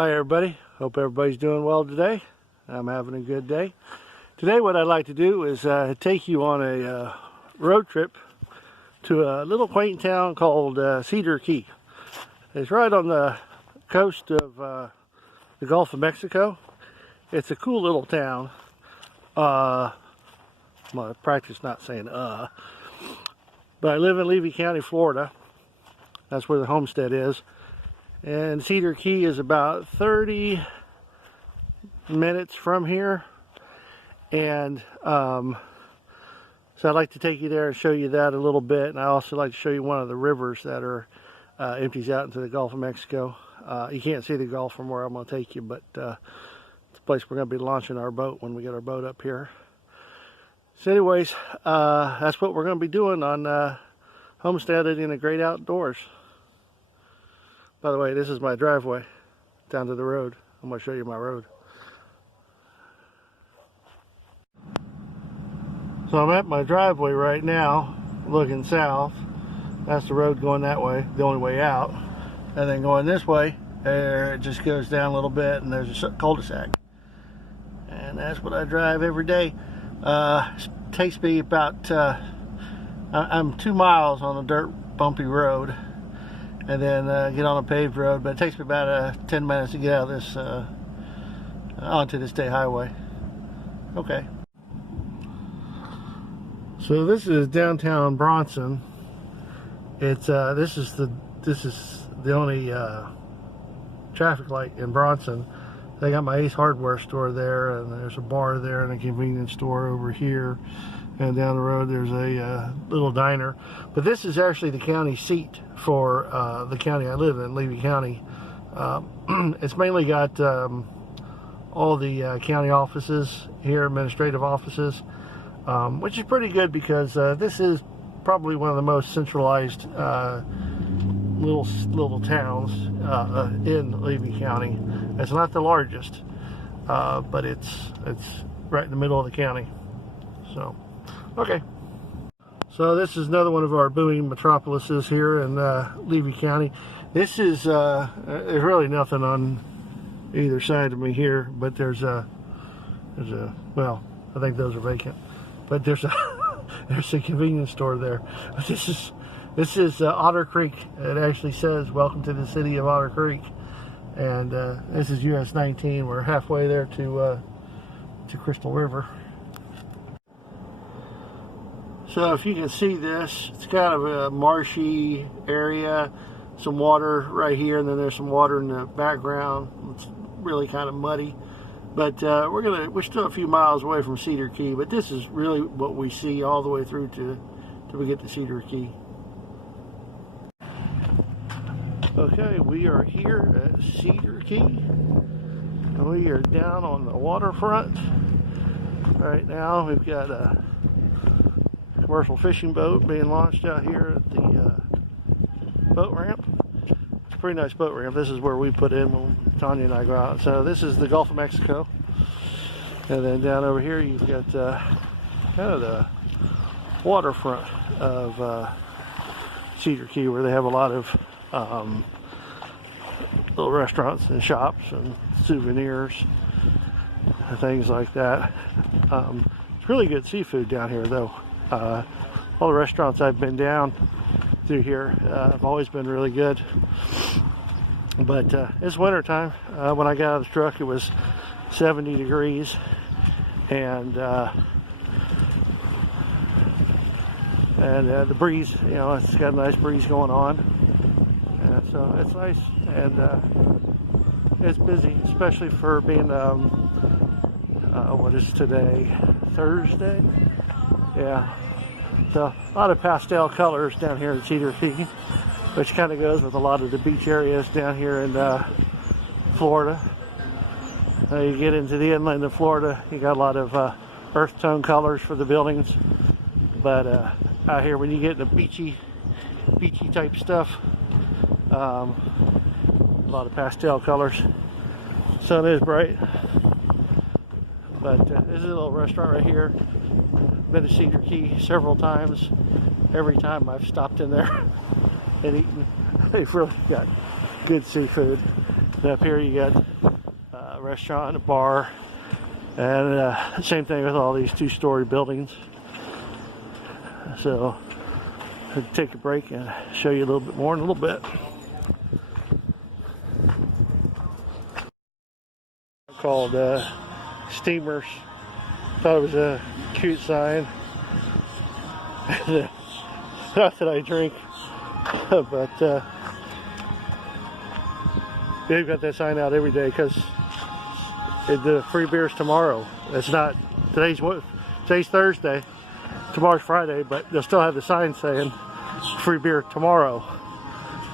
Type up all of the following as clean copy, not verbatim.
Hi everybody, hope everybody's doing well today. I'm having a good day. Today what I'd like to do is take you on a road trip to a little quaint town called Cedar Key. It's right on the coast of the Gulf of Mexico. It's a cool little town. I practice not saying but I live in Levy County, Florida. That's where the homestead is. And Cedar Key is about 30 minutes from here. And so I'd like to take you there and show you that a little bit. And I also like to show you one of the rivers that are empties out into the Gulf of Mexico. You can't see the Gulf from where I'm going to take you, but it's a place we're going to be launching our boat when we get our boat up here. So anyways, that's what we're going to be doing on Homesteading in the Great Outdoors. By the way, this is my driveway down to the road. I'm going to show you my road. So I'm at my driveway right now, looking south. That's the road going that way, the only way out. And then going this way, it just goes down a little bit and there's a cul-de-sac. And that's what I drive every day. It takes me about, I'm 2 miles on a dirt bumpy road. And then get on a paved road, but it takes me about 10 minutes to get out of this onto the state highway. Okay. So this is downtown Bronson. It's this is the only traffic light in Bronson. They got my Ace Hardware store there, and there's a bar there, and a convenience store over here. And down the road there's a little diner. But this is actually the county seat for the county I live in, Levy County. It's mainly got all the county offices here, administrative offices, which is pretty good because this is probably one of the most centralized little towns in Levy County. It's not the largest, but it's right in the middle of the county. So. Okay, so this is another one of our booming metropolises here in Levy County. This is, there's really nothing on either side of me here, but there's a, well, I think those are vacant, but there's a convenience store there. But this is Otter Creek. It actually says, "Welcome to the city of Otter Creek," and this is US 19. We're halfway there to Crystal River. So if you can see this, it's kind of a marshy area, some water right here, and then there's some water in the background. It's really kind of muddy, but we're still a few miles away from Cedar Key, but this is really what we see all the way through till we get to Cedar Key. Okay, we are here at Cedar Key, and we are down on the waterfront. Right now we've got a commercial fishing boat being launched out here at the boat ramp. It's a pretty nice boat ramp. This is where we put in when Tanya and I go out. So this is the Gulf of Mexico, and then down over here you've got kind of the waterfront of Cedar Key, where they have a lot of little restaurants and shops and souvenirs and things like that. It's really good seafood down here though. All the restaurants I've been down through here have always been really good, but it's winter time. When I got out of the truck it was 70 degrees, and the breeze, you know, it's got a nice breeze going on, and so it's nice, and it's busy, especially for being what is today, Thursday? Yeah, so a lot of pastel colors down here in Cedar Key, which kind of goes with a lot of the beach areas down here in Florida. You get into the inland of Florida, you got a lot of earth tone colors for the buildings, but out here when you get into beachy type stuff, a lot of pastel colors. Sun is bright, but this is a little restaurant right here. Been to Cedar Key several times. Every time I've stopped in there and eaten. They've really got good seafood. And up here you got a restaurant, a bar, and same thing with all these two-story buildings. So I'll take a break and show you a little bit more in a little bit. Called steamers. Thought it was a cute sign. Not that I drink, but they've got that sign out every day because the free beer's tomorrow. It's not today's Thursday, tomorrow's Friday, but they'll still have the sign saying free beer tomorrow.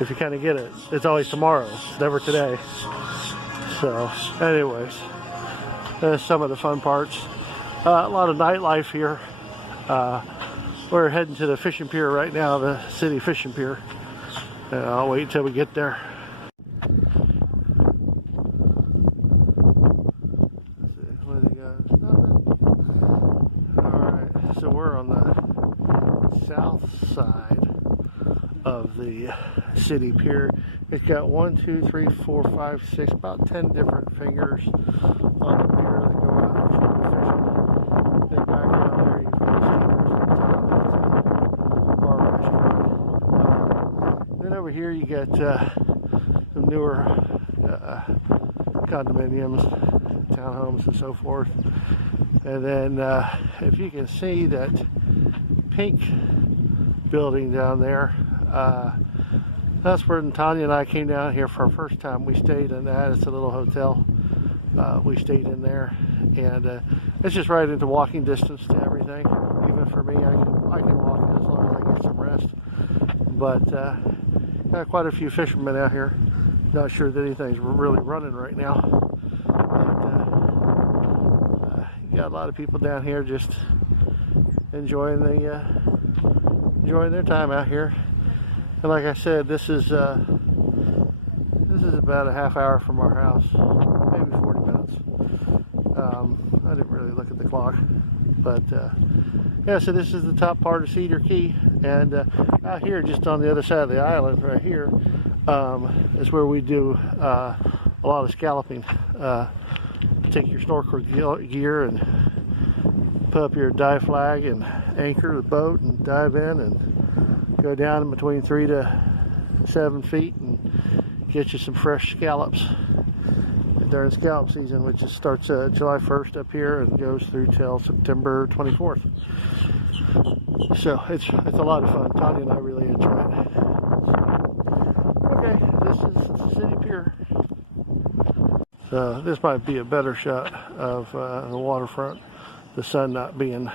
If you kind of get it, it's always tomorrow, never today. So, anyways, that's some of the fun parts. A lot of nightlife here. We're heading to the fishing pier right now, the city fishing pier. I'll wait until we get there. What do they got? Nothing. Alright, so we're on the south side of the city pier. It's got 1, 2, 3, 4, 5, 6, about 10 different fingers on the pier that go out and shoot fishing. Then back around there you find steamers at the top. Bar restaurant. Then over here you got some newer condominiums, townhomes and so forth. And then if you can see that pink building down there, that's where Tanya and I came down here for our first time. We stayed in that. It's a little hotel. We stayed in there, and it's just right into walking distance to everything. Even for me, I can walk as long as I get some rest. But got quite a few fishermen out here. Not sure that anything's really running right now. But you got a lot of people down here just enjoying their time out here. And like I said, this is about a half hour from our house, maybe 40 minutes. I didn't really look at the clock, but yeah. So this is the top part of Cedar Key, and out here, just on the other side of the island, right here, is where we do a lot of scalloping. Take your snorkel gear and put up your dive flag and anchor the boat and dive in and go down in between 3 to 7 feet and get you some fresh scallops during scallop season, which starts July 1st up here and goes through till September 24th. So it's a lot of fun. Tanya and I really enjoy it. Okay, this is the city pier. So this might be a better shot of the waterfront. The sun not being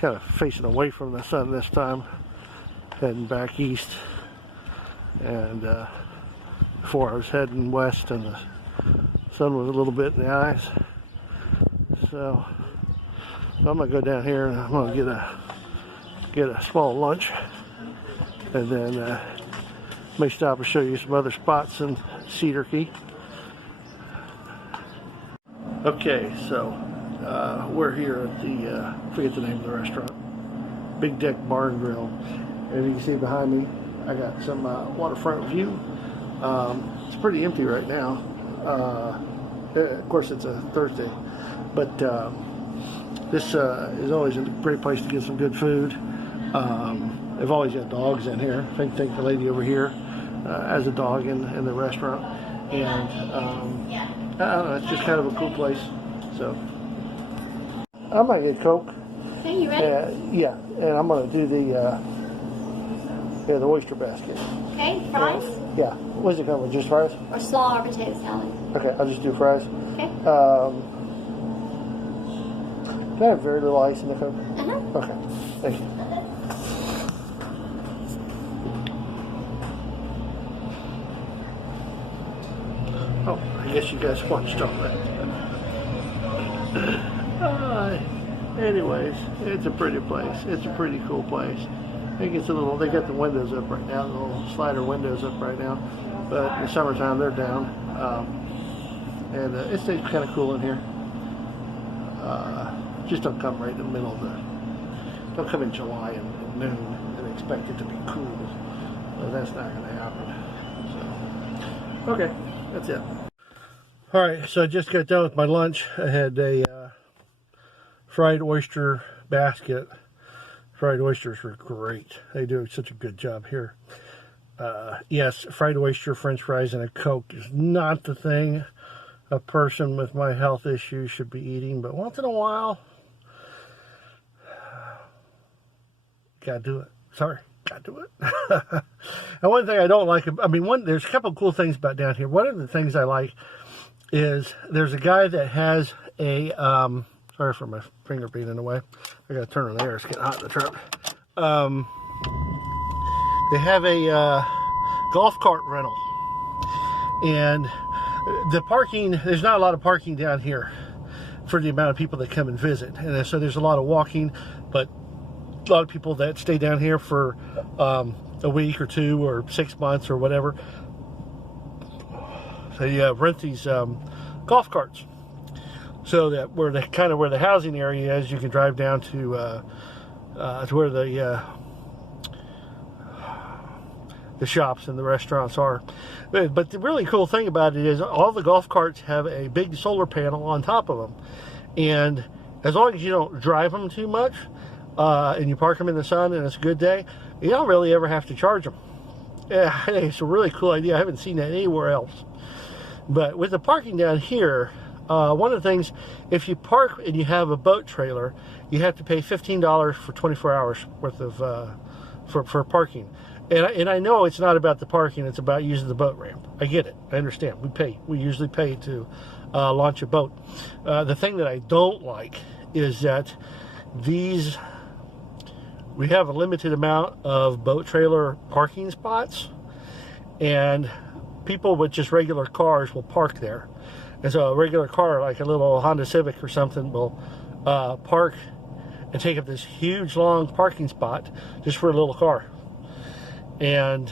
kind of facing away from the sun this time, heading back east, and before I was heading west and the sun was a little bit in the eyes. So I'm gonna go down here and I'm gonna get a small lunch, and then may stop and show you some other spots in Cedar Key. Okay, so we're here at the, I forget the name of the restaurant, Big Deck Bar and Grill. And you can see behind me, I got some waterfront view. It's pretty empty right now. Of course, it's a Thursday, but this is always a great place to get some good food. They've always got dogs in here. I think the lady over here has a dog in the restaurant. And I don't know, it's just kind of a cool place. So I might get Coke. Okay, you ready? Yeah, and I'm gonna do the oyster basket. Okay, fries? Yeah. What does it come with? Just fries? Or slaw or potato salad. Okay, I'll just do fries. Okay. Can I have very little ice in the Coke? Okay, thank you. Oh, I guess you guys watched all that. Anyways, it's a pretty place. It's a pretty cool place. I think it's a little, they got the windows up right now, the little slider windows up right now. But in the summertime, they're down. And it stays kind of cool in here. Just don't come right in the middle of don't come in July and noon and expect it to be cool. That's not going to happen. So, Okay, that's it. All right, so I just got done with my lunch. I had a fried oyster basket. Fried oysters were great. They do such a good job here. Yes, fried oyster, french fries, and a Coke is not the thing a person with my health issues should be eating, but once in a while, gotta do it. Sorry, gotta do it. And one thing I don't like, I mean, there's a couple of cool things about down here. One of the things I like is there's a guy that has a, sorry for my finger being in the way. I gotta turn on the air, it's getting hot in the truck. They have a golf cart rental. And the parking, there's not a lot of parking down here for the amount of people that come and visit. And so there's a lot of walking, but a lot of people that stay down here for a week or 2 or 6 months or whatever, they rent these golf carts. So that where the housing area is, you can drive down to where the shops and the restaurants are. But the really cool thing about it is all the golf carts have a big solar panel on top of them. And as long as you don't drive them too much, and you park them in the sun and it's a good day, you don't really ever have to charge them. Yeah, it's a really cool idea. I haven't seen that anywhere else. But with the parking down here, one of the things, if you park and you have a boat trailer, you have to pay $15 for 24 hours worth of for parking. And I know it's not about the parking, it's about using the boat ramp. I get it, I understand. We usually pay to launch a boat. The thing that I don't like is that we have a limited amount of boat trailer parking spots, and people with just regular cars will park there. And so a regular car, like a little Honda Civic or something, will park and take up this huge long parking spot just for a little car. And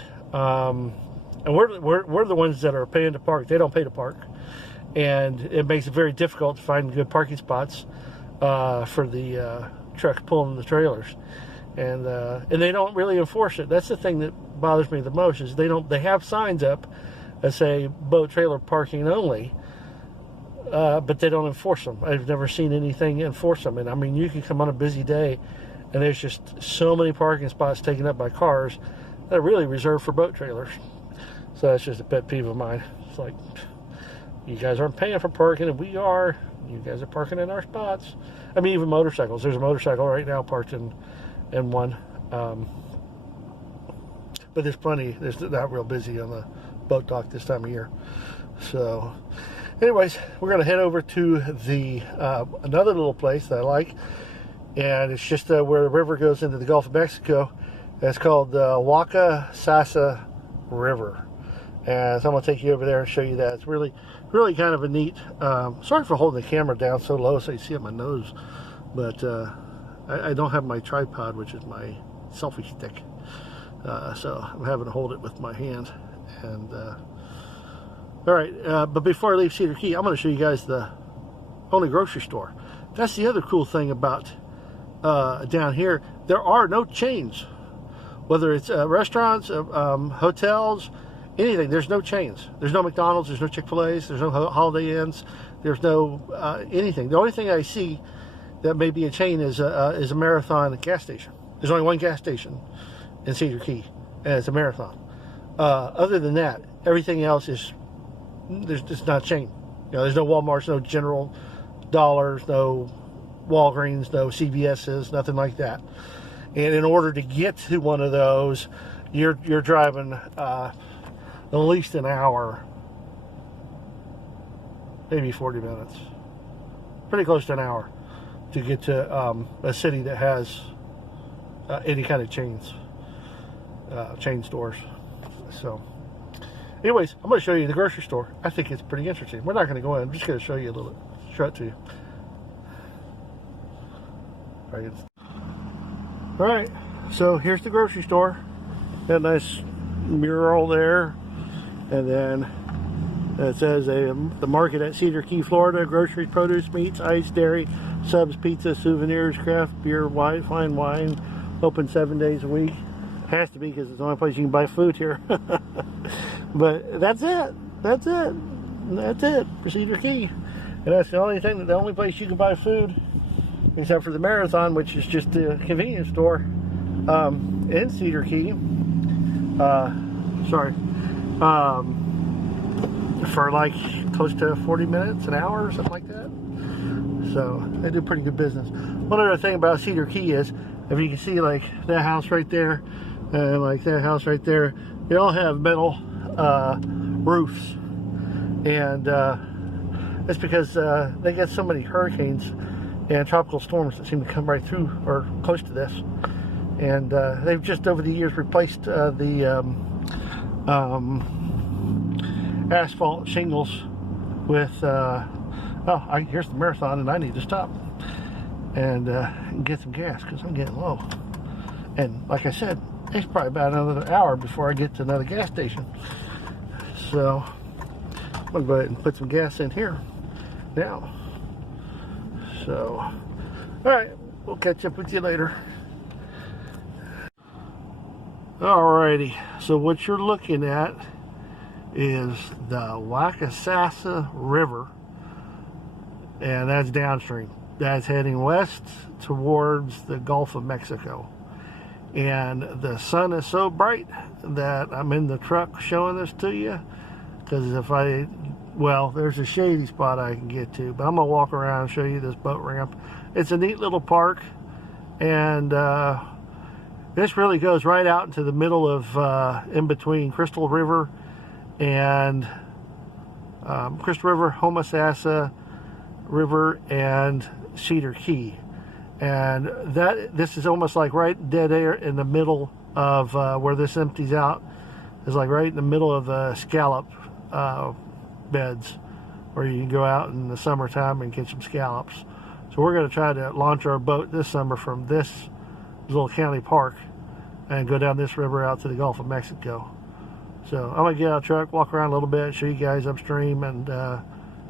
we're the ones that are paying to park. They don't pay to park, and it makes it very difficult to find good parking spots for the trucks pulling the trailers, and they don't really enforce it. That's the thing that bothers me the most, is they have signs up that say boat trailer parking only, but they don't enforce them. I've never seen anything enforce them. And I mean, you can come on a busy day and there's just so many parking spots taken up by cars that are really reserved for boat trailers. So that's just a pet peeve of mine. It's like, you guys aren't paying for parking and we are. You guys are parking in our spots. I mean, even motorcycles. There's a motorcycle right now parked in one. But there's plenty. There's not real busy on the boat dock this time of year. So anyways, we're going to head over to the another little place that I like. And it's just where the river goes into the Gulf of Mexico. It's called the Waccasassa River. And so I'm going to take you over there and show you that. It's really kind of a neat, sorry for holding the camera down so low so you see it my nose, but I don't have my tripod, which is my selfie stick, so I'm having to hold it with my hand. And all right, but before I leave Cedar Key, I'm going to show you guys the only grocery store. That's the other cool thing about down here. There are no chains, whether it's restaurants, hotels, anything. There's no chains. There's no McDonald's. There's no Chick-fil-A's. There's no Holiday Inns. There's no anything. The only thing I see that may be a chain is a Marathon gas station. There's only one gas station in Cedar Key, and it's a Marathon. Other than that, everything else is it's not a chain. You know, there's no Walmarts, no General Dollars, no Walgreens, no CVS's, nothing like that. And in order to get to one of those, you're driving at least an hour, maybe 40 minutes, pretty close to an hour to get to a city that has any kind of chain stores. So anyways, I'm going to show you the grocery store. I think it's pretty interesting. We're not going to go in. I'm just going to show you a little, show it to you. All right, so here's the grocery store. Got a nice mural there, and then it says the market at Cedar Key, Florida. Groceries, produce, meats, ice, dairy, subs, pizza, souvenirs, craft beer, wine, fine wine. Open 7 days a week. Has to be, because it's the only place you can buy food here. But that's it. that's it. That's it for Cedar Key. And that's the only place you can buy food, except for the Marathon, which is just a convenience store in Cedar Key. For like close to 40 minutes, an hour, or something like that. So they do pretty good business. One other thing about Cedar Key is, if you can see like that house right there, and like that house right there, they all have metal roofs. And it's because they get so many hurricanes and tropical storms that seem to come right through or close to this. And they've just over the years replaced the asphalt shingles with here's the Marathon, and I need to stop and get some gas because I'm getting low. And like I said, it's probably about another hour before I get to another gas station. So I'm gonna go ahead and put some gas in here now. So, all right, we'll catch up with you later. Alrighty, so what you're looking at is the Waccasassa River, and that's downstream. That's heading west towards the Gulf of Mexico. And the sun is so bright that I'm in the truck showing this to you, because there's a shady spot I can get to, but I'm gonna walk around and show you this boat ramp. It's a neat little park, and this really goes right out into the middle of in between Crystal River and Crystal River, Homesteading River, and Cedar Key. And this is almost like right dead air in the middle of where this empties out. Is like right in the middle of the scallop beds, where you can go out in the summertime and catch some scallops. So we're going to try to launch our boat this summer from this little county park and go down this river out to the Gulf of Mexico. So I'm going to get out of the truck, walk around a little bit, show you guys upstream, and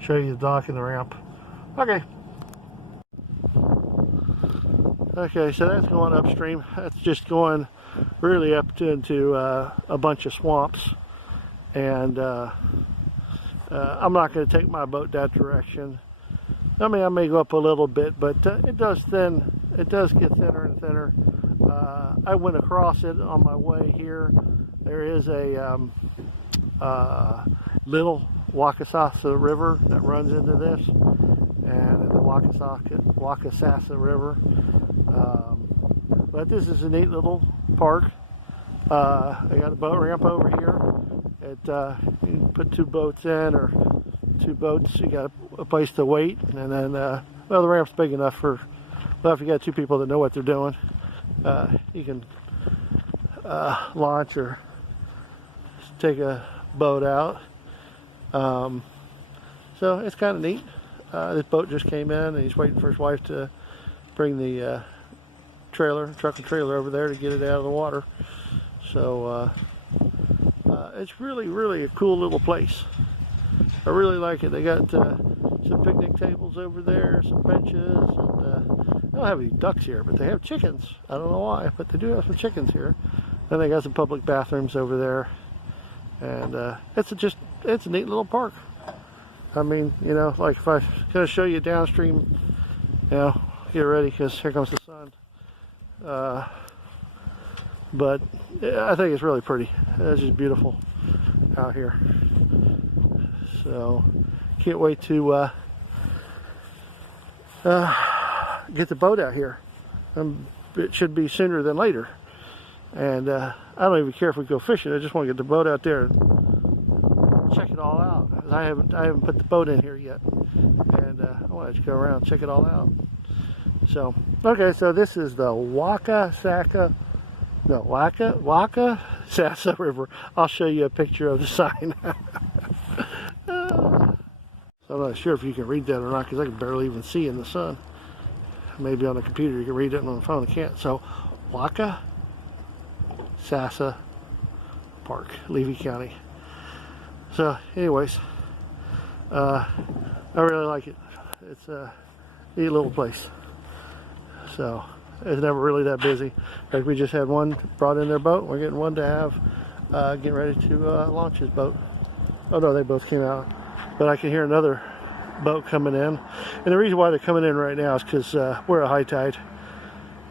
show you the dock and the ramp. Okay. Okay, so that's going upstream. That's just going really up into a bunch of swamps. And I'm not going to take my boat that direction. I mean, I may go up a little bit, but it does get thinner and thinner. I went across it on my way here. There is a little Waccasassa River that runs into this, and the Waccasassa River. But this is a neat little park. They got a boat ramp over here. You can put two boats in, or two boats. You got a place to wait, and then the ramp's big enough for. Well, if you got two people that know what they're doing, you can launch or take a boat out. So it's kind of neat. This boat just came in, and he's waiting for his wife to bring the truck and trailer over there to get it out of the water. So it's really a cool little place. I really like it. They got some picnic tables over there, some benches, and they don't have any ducks here, but they have chickens. I don't know why, but they do have some chickens here. Then they got some public bathrooms over there, and it's a neat little park. I mean, like if I'm gonna show you downstream, get ready because here comes the sun. But I think it's really pretty. It's just beautiful out here. So can't wait to get the boat out here. It should be sooner than later. And I don't even care if we go fishing. I just want to get the boat out there and check it all out. 'Cause I haven't put the boat in here yet, and I want to go around and check it all out. So okay, so this is the Waccasassa River. I'll show you a picture of the sign. So I'm not sure if you can read that or not, because I can barely even see in the sun. Maybe on the computer you can read it, and on the phone I can't. So Waccassa Park, Levy County. So anyways, I really like it. It's a neat little place. So it's never really that busy. Like we just had one brought in their boat. We're getting one to have getting ready to launch his boat. Oh no, they both came out. But I can hear another boat coming in. And the reason why they're coming in right now is because we're at high tide.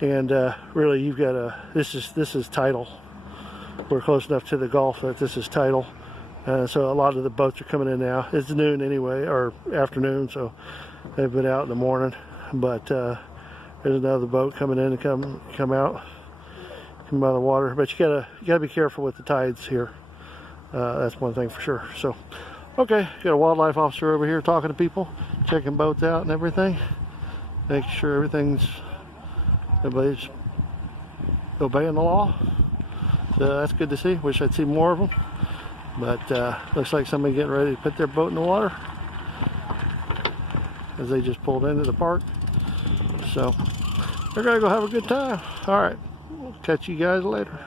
And really, you've got this is tidal. We're close enough to the Gulf that this is tidal. So a lot of the boats are coming in now. It's noon anyway, or afternoon, so they've been out in the morning. But there's another boat coming in and come out of the water. But you gotta be careful with the tides here. That's one thing for sure. So, okay, got a wildlife officer over here talking to people, checking boats out and everything, making sure everybody's obeying the law. So that's good to see. Wish I'd see more of them. But looks like somebody getting ready to put their boat in the water as they just pulled into the park. So they're gonna go have a good time. All right, we'll catch you guys later.